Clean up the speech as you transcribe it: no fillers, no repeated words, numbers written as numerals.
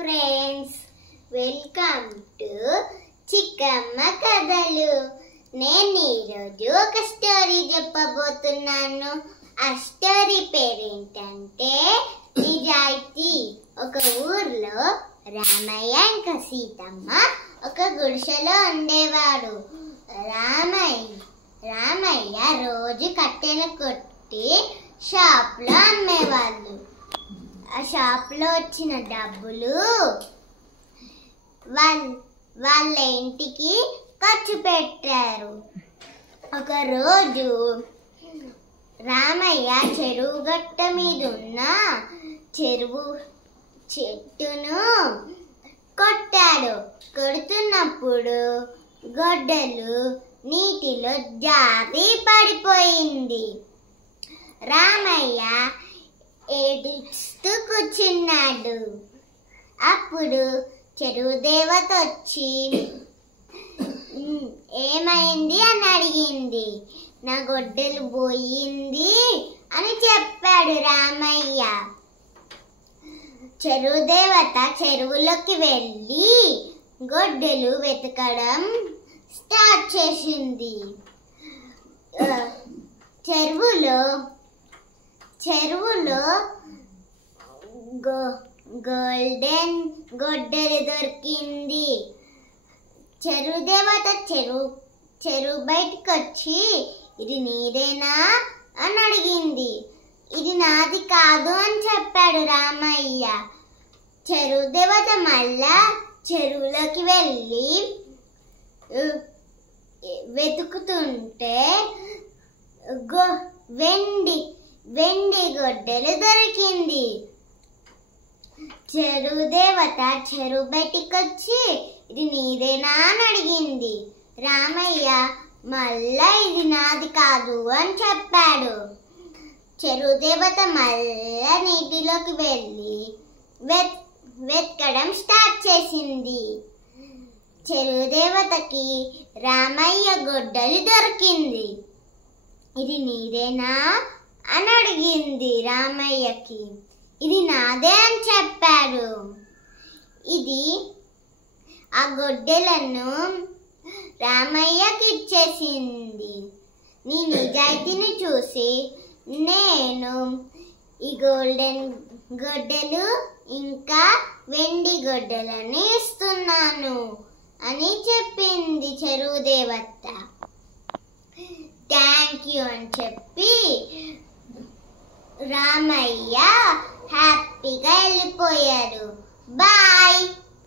Friends, welcome to చిక్కమ్మ కథలు. నేను ఈరోజు ఒక స్టోరీ చెప్పబోతున్నాను. ఆ స్టోరీ పేరేంటంటే నిజాయితీ. ఒక ఊర్లో రామయ్య ఇంకా సీతమ్మ ఒక గుడిసెలో ఉండేవాడు. రామయ్య రోజు కట్టెలు కొట్టి షాప్లో అమ్మేవాళ్ళు. ఆ షాప్లో వచ్చిన డబ్బులు వాళ్ళ ఇంటికి ఖర్చు పెట్టారు. ఒకరోజు రామయ్య చెరువు గట్ట మీద ఉన్న చెరువు చెట్టును కొట్టాడు. కొడుతున్నప్పుడు గొడ్డలు నీటిలో జారి పడిపోయింది. రామయ్య ఏడుస్తూ కూర్చున్నాడు. అప్పుడు చెరువు దేవత వచ్చి ఏమైంది అని అడిగింది. నా గొడ్డలు పోయింది అని చెప్పాడు రామయ్య. చెరువు దేవత చెరువులోకి వెళ్ళి గొడ్డలు వెతకడం స్టార్ట్ చేసింది. చెరువులో గోల్డెన్ గొడ్డలి దొరికింది. చెరువు దేవత చెరువు బయటకు వచ్చి ఇది నీదేనా అని అడిగింది. ఇది నాది కాదు అని చెప్పాడు రామయ్య. చెరువు దేవత మళ్ళా చెరువులోకి వెళ్ళి వెతుకుతుంటే వెండి గొడ్డలు దొరికింది. చెరువు దేవత చెరువు బయటికి వచ్చి ఇది నీదేనా అని అడిగింది. రామయ్య మళ్ళా ఇది నాది కాదు అని చెప్పాడు. చెరువు దేవత మళ్ళా నీటిలోకి వెళ్ళి వెతకడం స్టార్ట్ చేసింది. చెరువు దేవతకి రామయ్య గొడ్డలి దొరికింది. ఇది నీదేనా అని అడిగింది రామయ్యకి. ఇది నాదే అని చెప్పాడు. ఆ గొడ్డలను రామయ్యకి ఇచ్చేసింది. నీ నిజాయితీని చూసి నేను ఈ గోల్డెన్ గొడ్డలు ఇంకా వెండి గొడ్డలని ఇస్తున్నాను అని చెప్పింది చెరువు దేవత. థ్యాంక్ యూ అని చెప్పి రామయ్య హ్యాపీగా వెళ్ళిపోయాడు. బాయ్.